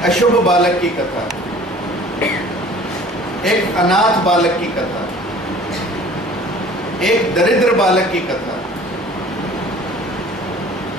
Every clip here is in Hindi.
एक अशुभ बालक की कथा, एक अनाथ बालक की कथा, एक दरिद्र बालक की कथा,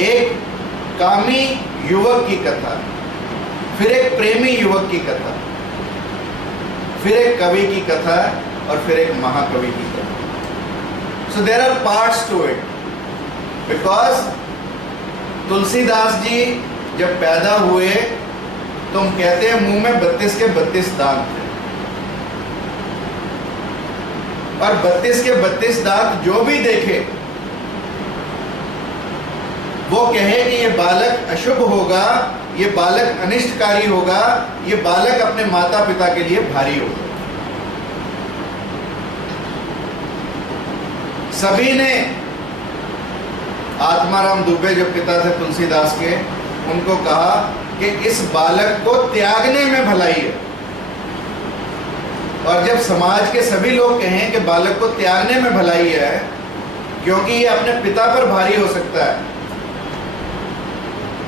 एक कामी युवक की कथा, फिर एक प्रेमी युवक की कथा, फिर एक कवि की कथा और फिर एक महाकवि की कथा। So there are parts to it, because Tulsidas ji जब पैदा हुए तो हम कहते हैं मुंह में 32 के 32 दांत थे, और 32 के 32 दांत जो भी देखे वो कहे कि ये बालक अशुभ होगा, ये बालक अनिष्टकारी होगा, ये बालक अपने माता पिता के लिए भारी होगा। सभी ने, आत्माराम दुबे जो पिता थे तुलसीदास के, उनको कहा कि इस बालक को त्यागने में भलाई है। और जब समाज के सभी लोग कहें कि बालक को त्यागने में भलाई है क्योंकि ये अपने पिता पर भारी हो सकता है,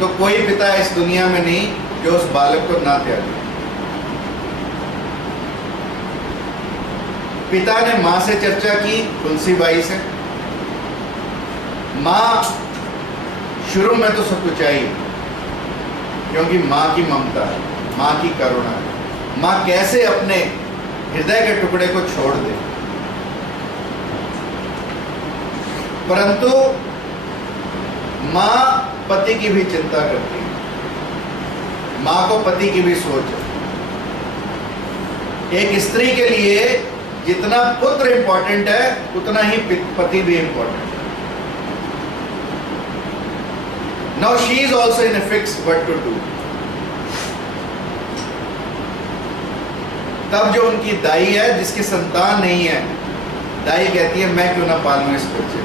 तो कोई पिता इस दुनिया में नहीं जो उस बालक को ना त्यागे। पिता ने मां से चर्चा की, तुलसीबाई से। मां शुरू में तो सब कुछ आई, क्योंकि मां की ममता है, मां की करुणा है। मां कैसे अपने हृदय के टुकड़े को छोड़ दे, परंतु मां पति की भी चिंता करती है, मां को पति की भी सोच है। एक स्त्री के लिए जितना पुत्र इंपॉर्टेंट है उतना ही पति भी इंपॉर्टेंट है। Now she is also in a fix what to do. तब जो उनकी दाई है, जिसकी संतान नहीं है, दाई कहती है मैं क्यों ना पालूं इस बच्चे।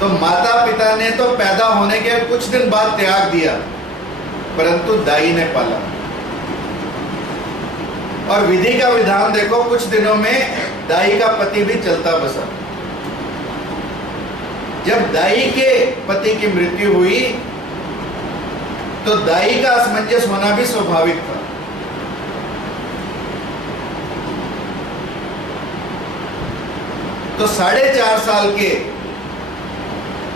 तो माता पिता ने तो पैदा होने के कुछ दिन बाद त्याग दिया, परंतु दाई ने पाला। और विधि का विधान देखो, कुछ दिनों में दाई का पति भी चलता बसा। जब दाई के पति की मृत्यु हुई तो दाई का असमंजस होना भी स्वाभाविक था। तो 4.5 साल के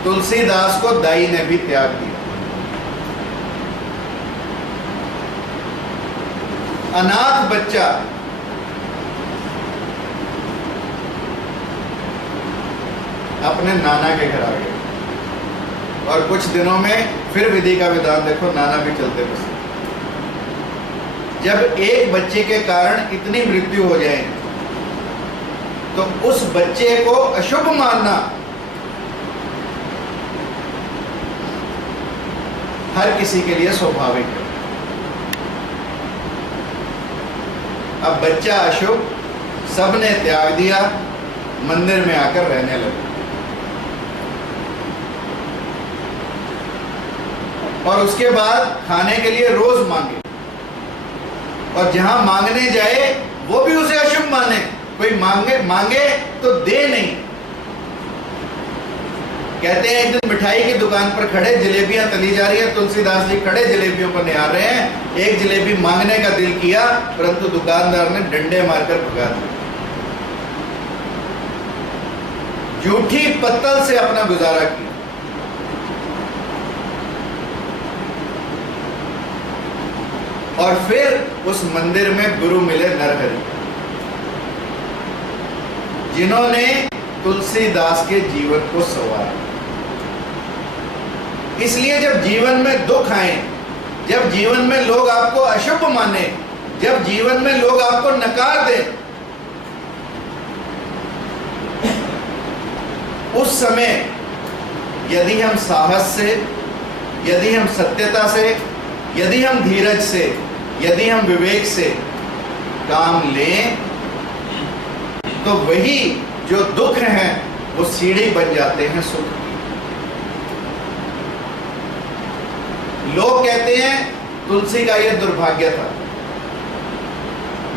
तुलसीदास को दाई ने भी त्याग दिया। अनाथ बच्चा अपने नाना के घर आ गया, और कुछ दिनों में फिर विधि का विधान देखो, नाना भी चलते बसे। जब एक बच्चे के कारण इतनी मृत्यु हो जाए तो उस बच्चे को अशुभ मानना हर किसी के लिए स्वाभाविक है। अब बच्चा अशुभ, सबने त्याग दिया, मंदिर में आकर रहने लगे। और उसके बाद खाने के लिए रोज मांगे, और जहां मांगने जाए वो भी उसे अशुभ माने। कोई मांगे तो दे नहीं। कहते हैं एक दिन मिठाई की दुकान पर खड़े, जलेबियां तली जा रही है, तुलसीदास जी खड़े जलेबियों पर निहार रहे हैं। एक जलेबी मांगने का दिल किया, परंतु दुकानदार ने डंडे मारकर भगा दिया। जूठी पत्तल से अपना गुजारा किया। और फिर उस मंदिर में गुरु मिले नरहरि, जिन्होंने तुलसीदास के जीवन को संवारा। इसलिए जब जीवन में दुख आए, जब जीवन में लोग आपको अशुभ माने, जब जीवन में लोग आपको नकार दें, उस समय यदि हम साहस से, यदि हम सत्यता से, यदि हम धीरज से, यदि हम विवेक से काम लें, तो वही जो दुख हैं वो सीढ़ी बन जाते हैं सुख की। लोग कहते हैं तुलसी का यह दुर्भाग्य था,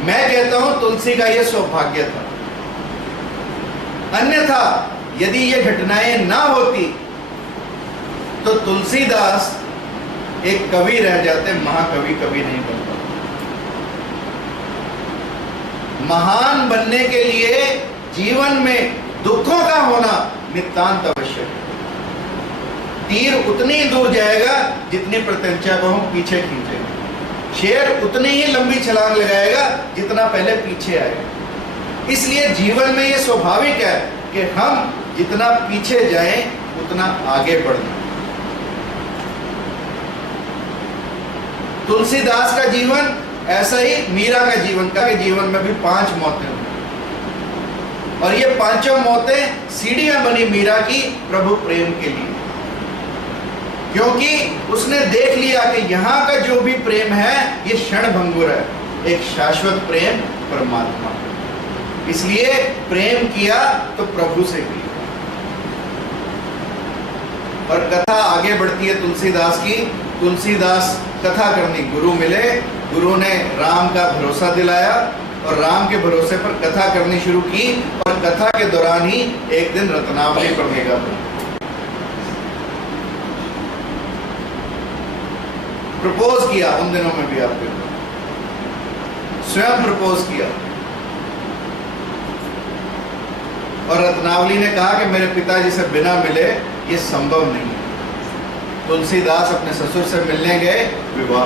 मैं कहता हूं तुलसी का यह सौभाग्य था। अन्यथा यदि ये घटनाएं ना होती तो तुलसीदास एक कवि रह जाते, महाकवि कभी नहीं बन पाते। महान बनने के लिए जीवन में दुखों का होना नितांत आवश्यक है। तीर उतनी ही दूर जाएगा जितनी प्रत्यंचा को हम पीछे खींचेंगे। शेर उतनी ही लंबी छलांग लगाएगा जितना पहले पीछे आएगा। इसलिए जीवन में यह स्वाभाविक है कि हम जितना पीछे जाएं उतना आगे बढ़ना। तुलसीदास का जीवन ऐसा ही, मीरा का जीवन का जीवन में भी 5 मौतें हुई और ये 5 मौतें सीढ़ियां बनी मीरा की प्रभु प्रेम के लिए, क्योंकि उसने देख लिया कि यहाँ का जो भी प्रेम है ये क्षणभंगुर है, एक शाश्वत प्रेम परमात्मा। इसलिए प्रेम किया तो प्रभु से किया। और कथा आगे बढ़ती है तुलसीदास की। तुलसीदास कथा करनी, गुरु मिले, गुरु ने राम का भरोसा दिलाया और राम के भरोसे पर कथा करनी शुरू की। और कथा के दौरान ही एक दिन रत्नावली पढ़ने का प्रपोज किया। उन दिनों में भी आपके स्वयं प्रपोज किया और रत्नावली ने कहा कि मेरे पिताजी से बिना मिले ये संभव नहीं है। तुलसीदास अपने ससुर से मिलने गए, विवाह।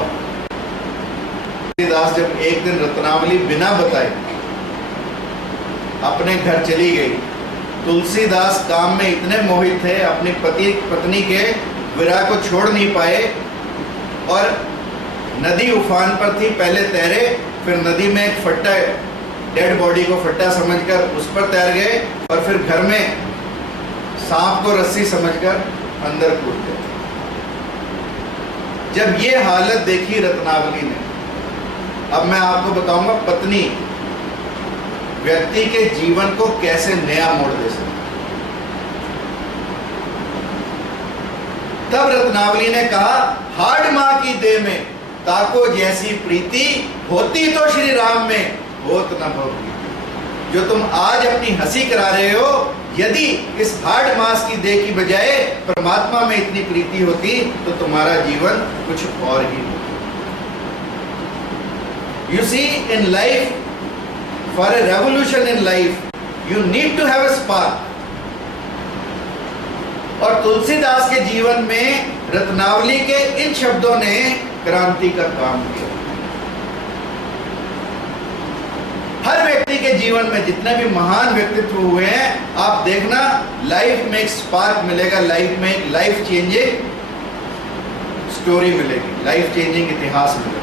तुलसीदास जब एक दिन रत्नावली बिना बताए अपने घर चली गई, तुलसीदास काम में इतने मोहित थे, अपनी पत्नी के विरह को छोड़ नहीं पाए और नदी उफान पर थी। पहले तैरे, फिर नदी में एक फट्टा, डेड बॉडी को फट्टा समझकर उस पर तैर गए और फिर घर में सांप को रस्सी समझकर अंदर कूद गए। जब ये हालत देखी रत्नावली ने, अब मैं आपको बताऊंगा पत्नी व्यक्ति के जीवन को कैसे नया मोड़ दे सकती। तब रत्नावली ने कहा, हाड़ मां की देह में ताको जैसी प्रीति, होती तो श्री राम में होत न भवती। जो तुम आज अपनी हंसी करा रहे हो, यदि इस हाड़ मास की देह की बजाय परमात्मा में इतनी प्रीति होती तो तुम्हारा जीवन कुछ और ही होता। You see, in life, for a revolution in life, you need to have a spark. और तुलसीदास के जीवन में रत्नावली के इन शब्दों ने क्रांति का काम किया। हर व्यक्ति के जीवन में जितने भी महान व्यक्तित्व हुए हैं, आप देखना लाइफ में एक स्पार्क मिलेगा, लाइफ में एक लाइफ चेंजिंग स्टोरी मिलेगी, लाइफ चेंजिंग इतिहास मिलेगा।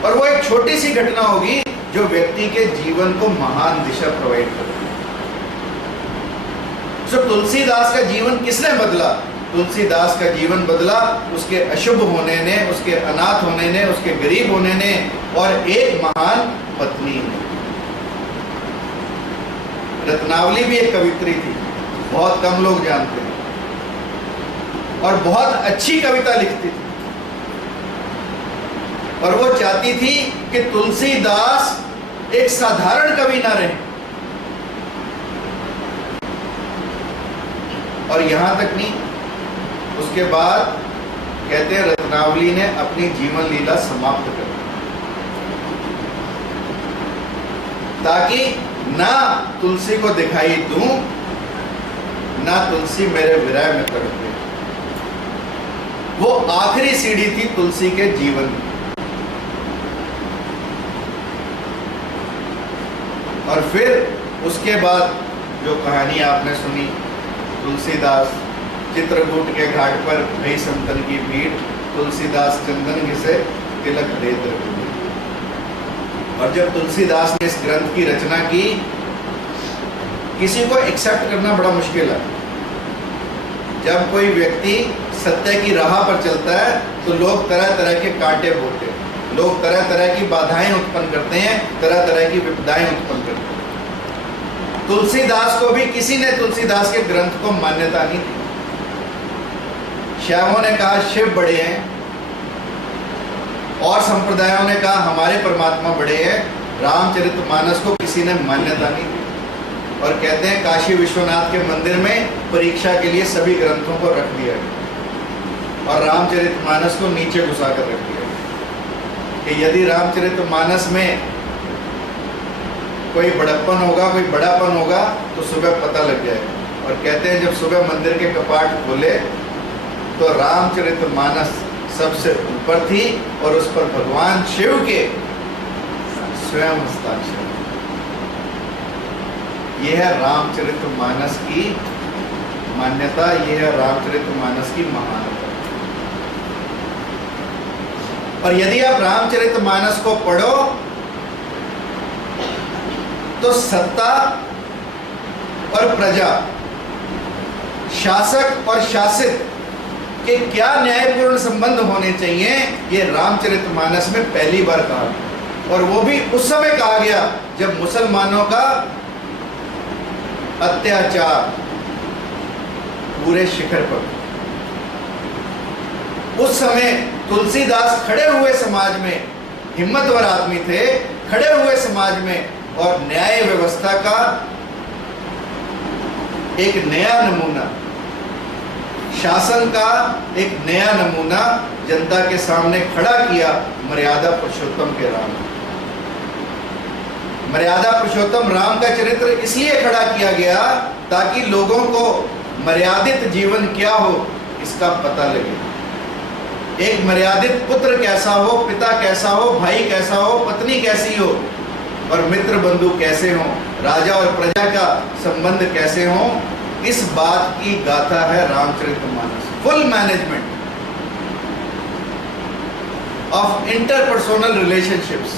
और वो एक छोटी सी घटना होगी जो व्यक्ति के जीवन को महान दिशा प्रोवाइड करेगी। सो तुलसीदास का जीवन किसने बदला? तुलसीदास का जीवन बदला उसके अशुभ होने ने, उसके अनाथ होने ने, उसके गरीब होने ने और एक महान पत्नी ने। रत्नावली भी एक कवित्री थी, बहुत कम लोग जानते हैं, और बहुत अच्छी कविता लिखती थी। और वो चाहती थी कि तुलसीदास एक साधारण कवि ना रहे। और यहां तक नहीं, उसके बाद कहते हैं रत्नावली ने अपनी जीवन लीला समाप्त कर दी, ताकि ना तुलसी को दिखाई दूं, ना तुलसी मेरे विरह में तड़पे। वो आखिरी सीढ़ी थी तुलसी के जीवन में। और फिर उसके बाद जो कहानी आपने सुनी, तुलसीदास चित्रकूट के घाट पर भई संतन की भीड़, तुलसीदास चंदन घिसे तिलक देत रघुवीर। और जब तुलसीदास ने इस ग्रंथ की रचना की, किसी को एक्सेप्ट करना बड़ा मुश्किल है। जब कोई व्यक्ति सत्य की राह पर चलता है तो लोग तरह तरह के कांटे बोलते हैं, लोग तरह तरह की बाधाएं उत्पन्न करते हैं, तरह तरह की विपदाएं उत्पन्न करते हैं। तुलसीदास को भी किसी ने तुलसीदास के ग्रंथ को मान्यता नहीं दी। शैवों ने कहा शिव बड़े हैं, और संप्रदायों ने कहा हमारे परमात्मा बड़े हैं। रामचरितमानस को किसी ने मान्यता नहीं दी। और कहते हैं काशी विश्वनाथ के मंदिर में परीक्षा के लिए सभी ग्रंथों को रख दिया गया। और रामचरितमानस को नीचे घुसा कर रख दिया कि यदि रामचरितमानस में कोई बड़प्पन होगा, कोई बड़ापन होगा तो सुबह पता लग जाएगा। और कहते हैं जब सुबह मंदिर के कपाट खोले तो रामचरितमानस सबसे ऊपर थी और उस पर भगवान शिव के स्वयं हस्ताक्षर। यह है रामचरितमानस की मान्यता, यह है रामचरितमानस की महानता। और यदि आप रामचरितमानस को पढ़ो तो सत्ता और प्रजा, शासक और शासित के क्या न्यायपूर्ण संबंध होने चाहिए, ये रामचरितमानस में पहली बार कहा। और वो भी उस समय कहा गया जब मुसलमानों का अत्याचार पूरे शिखर पर। उस समय तुलसीदास खड़े हुए समाज में, हिम्मतवर आदमी थे, खड़े हुए समाज में, और न्याय व्यवस्था का एक नया नमूना, शासन का एक नया नमूना जनता के सामने खड़ा किया मर्यादा पुरुषोत्तम के राम। मर्यादा पुरुषोत्तम राम का चरित्र इसलिए खड़ा किया गया ताकि लोगों को मर्यादित जीवन क्या हो इसका पता लगे। एक मर्यादित पुत्र कैसा हो, पिता कैसा हो, भाई कैसा हो, पत्नी कैसी हो, और मित्र बंधु कैसे हो, राजा और प्रजा का संबंध कैसे हो, इस बात की गाथा है Ramcharitmanas. Full management of interpersonal relationships,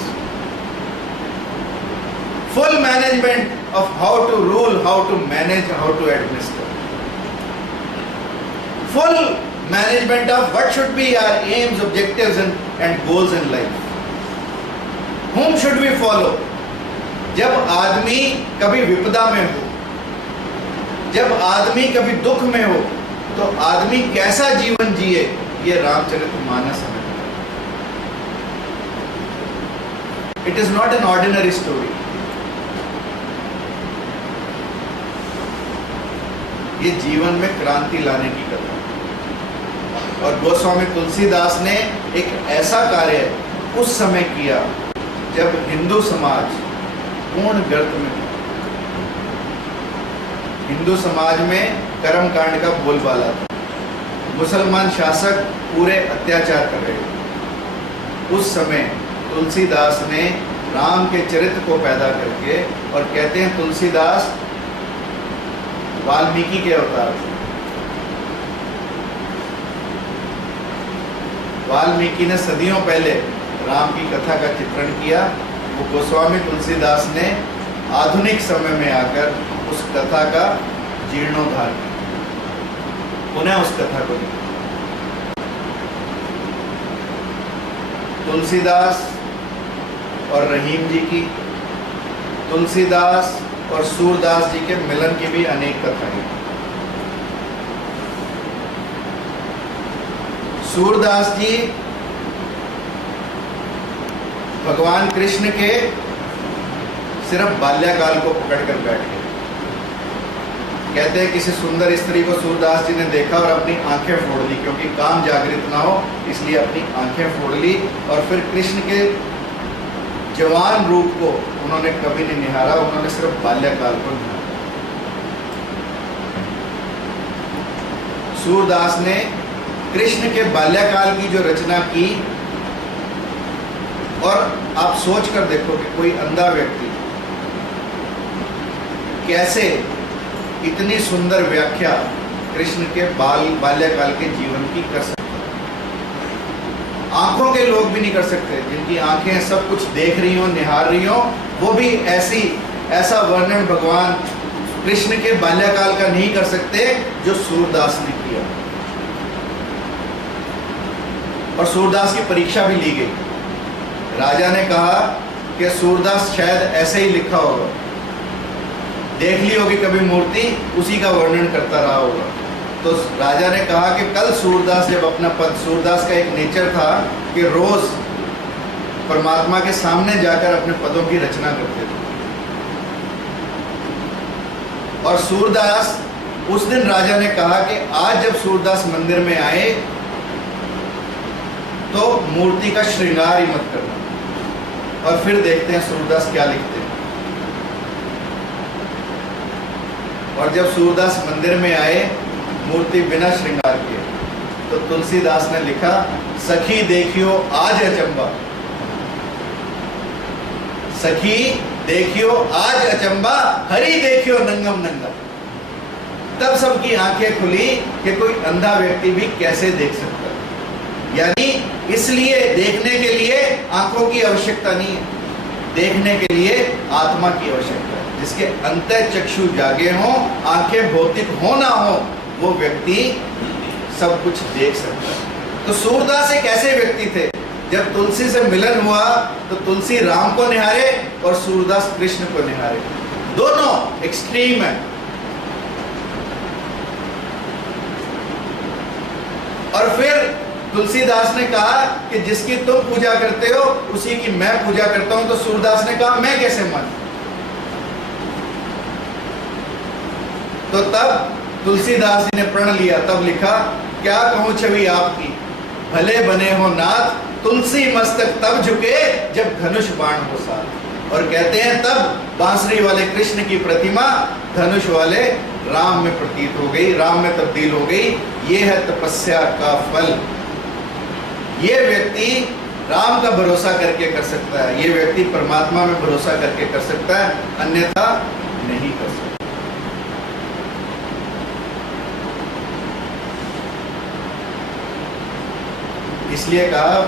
full management of how to rule, how to manage, how to administer, full management of what should be our aims, objectives and goals in life. Whom should we follow? जब आदमी कभी विपदा में हो, जब आदमी कभी दुख में हो, तो आदमी कैसा जीवन जिए, ये रामचरितमानस हमें। It is not an ordinary story. ये जीवन में क्रांति लाने की कथा। और गोस्वामी तुलसीदास ने एक ऐसा कार्य उस समय किया जब हिंदू समाज पूर्ण गर्त में था। हिंदू समाज में कर्मकांड का बोलबाला था, मुसलमान शासक पूरे अत्याचार कर रहे थे। उस समय तुलसीदास ने राम के चरित्र को पैदा करके, और कहते हैं तुलसीदास वाल्मीकि के अवतार थे। वाल्मीकि ने सदियों पहले राम की कथा का चित्रण किया। वो गोस्वामी तुलसीदास ने आधुनिक समय में आकर उस कथा का जीर्णोद्धार किया, पुनः उस कथा को लिखा। तुलसीदास और रहीम जी की, तुलसीदास और सूरदास जी के मिलन की भी अनेक कथाएं। सूरदास जी भगवान कृष्ण के सिर्फ बाल्यकाल को पकड़कर बैठ गए। कहते हैं किसी सुंदर स्त्री को सूरदास जी ने देखा और अपनी आंखें फोड़ ली, क्योंकि काम जागृत ना हो इसलिए अपनी आंखें फोड़ ली, और फिर कृष्ण के जवान रूप को उन्होंने कभी नहीं निहारा, उन्होंने सिर्फ बाल्यकाल को निहारा। सूरदास ने कृष्ण के बाल्यकाल की जो रचना की, और आप सोच कर देखो कि कोई अंधा व्यक्ति कैसे इतनी सुंदर व्याख्या कृष्ण के बाल्यकाल के जीवन की कर सकते। आंखों के लोग भी नहीं कर सकते, जिनकी आंखें सब कुछ देख रही हो, निहार रही हो, वो भी ऐसा वर्णन भगवान कृष्ण के बाल्यकाल का नहीं कर सकते जो सूरदास ने किया। और सूरदास की परीक्षा भी ली गई। राजा ने कहा कि सूरदास शायद ऐसे ही लिखा होगा, देख ली होगी कभी मूर्ति, उसी का वर्णन करता रहा होगा। तो राजा ने कहा कि कल सूरदास जब अपना पद, सूरदास का एक नेचर था कि रोज परमात्मा के सामने जाकर अपने पदों की रचना करते थे। और सूरदास, उस दिन राजा ने कहा कि आज जब सूरदास मंदिर में आए तो मूर्ति का श्रृंगार ही मत करना। और फिर देखते हैं सूरदास क्या लिखते हैं। और जब सूरदास मंदिर में आए मूर्ति बिना श्रृंगार किए, तो तुलसीदास ने लिखा, सखी देखियो आज अचंबा, सखी देखियो आज अचंबा, हरि देखियो नंगम नंगा। तब सबकी आंखें खुली कि कोई अंधा व्यक्ति भी कैसे देख सकता है। यानी इसलिए देखने के लिए आंखों की आवश्यकता नहीं है, देखने के लिए आत्मा की आवश्यकता है। जिसके अंतः चक्षु जागे हों, आंखें भौतिक हो ना हो, वो व्यक्ति सब कुछ देख सकता है। तो सूरदास एक ऐसे व्यक्ति थे, जब तुलसी से मिलन हुआ तो तुलसी राम को निहारे और सूरदास कृष्ण को निहारे। दोनों एक्सट्रीम है। और फिर तुलसीदास ने कहा कि जिसकी तुम पूजा करते हो उसी की मैं पूजा करता हूं। तो सूरदास ने कहा, मैं कैसे मानूं? तो तब तुलसीदास जी ने प्रण लिया, तब लिखा, क्या कहूं छवि आपकी, भले बने हो नाथ, तुलसी मस्तक तब झुके जब धनुष बाण हो साथ। और कहते हैं तब बांसुरी वाले कृष्ण की प्रतिमा धनुष वाले राम में प्रतीत हो गई, राम में तब्दील हो गई। ये है तपस्या का फल। ये व्यक्ति राम का भरोसा करके कर सकता है, ये व्यक्ति परमात्मा में भरोसा करके कर सकता है, अन्यथा नहीं कर सकता। इसलिए कहा,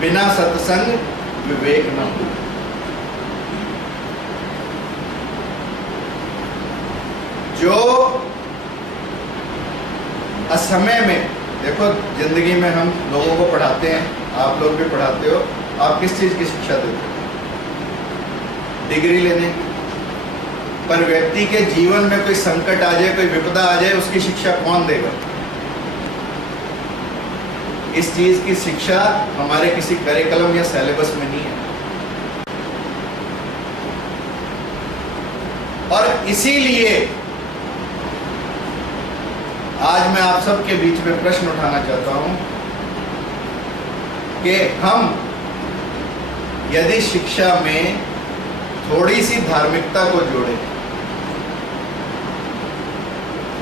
बिना सत्संग विवेक न हो। जो असमय में, देखो जिंदगी में हम लोगों को पढ़ाते हैं, आप लोग भी पढ़ाते हो, आप किस चीज की शिक्षा देते हो? डिग्री लेने की। पर व्यक्ति के जीवन में कोई संकट आ जाए, कोई विपदा आ जाए, उसकी शिक्षा कौन देगा? इस चीज की शिक्षा हमारे किसी करिकुलम या सिलेबस में नहीं है। और इसीलिए आज मैं आप सबके बीच में प्रश्न उठाना चाहता हूं कि हम यदि शिक्षा में थोड़ी सी धार्मिकता को जोड़ें,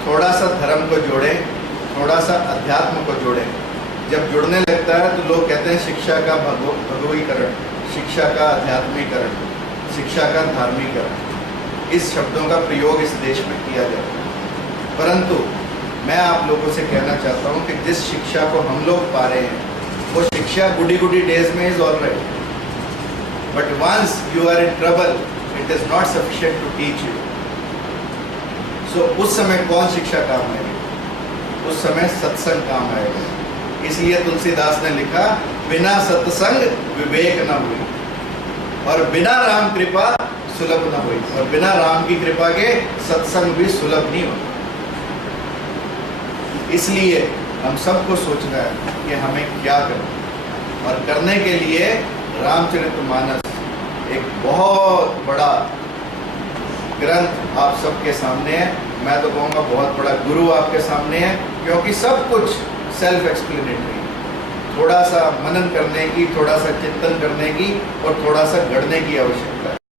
थोड़ा सा धर्म को जोड़ें, थोड़ा सा अध्यात्म को जोड़ें, जब जुड़ने लगता है तो लोग कहते हैं शिक्षा का भगवीकरण, शिक्षा का आध्यात्मिकरण, शिक्षा का धार्मिकरण। इस शब्दों का प्रयोग इस देश में किया जाता है। परंतु मैं आप लोगों से कहना चाहता हूं कि जिस शिक्षा को हम लोग पा रहे हैं, वो शिक्षा गुडी गुडी डेज में is all right, but once you are in trouble it is not sufficient to teach you. So उस समय कौन शिक्षा काम आएगी? उस समय सत्संग काम आएगा। इसलिए तुलसीदास ने लिखा, बिना सत्संग विवेक न हुई, और बिना राम कृपा सुलभ न हुई। और बिना राम की कृपा के सत्संग भी सुलभ नहीं होता। इसलिए हम सबको सोचना है कि हमें क्या करना, और करने के लिए रामचरितमानस एक बहुत बड़ा ग्रंथ आप सबके सामने है। मैं तो कहूँगा बहुत बड़ा गुरु आपके सामने है, क्योंकि सब कुछ सेल्फ एक्सप्लेनेटरी, थोड़ा सा मनन करने की, थोड़ा सा चिंतन करने की और थोड़ा सा गढ़ने की आवश्यकता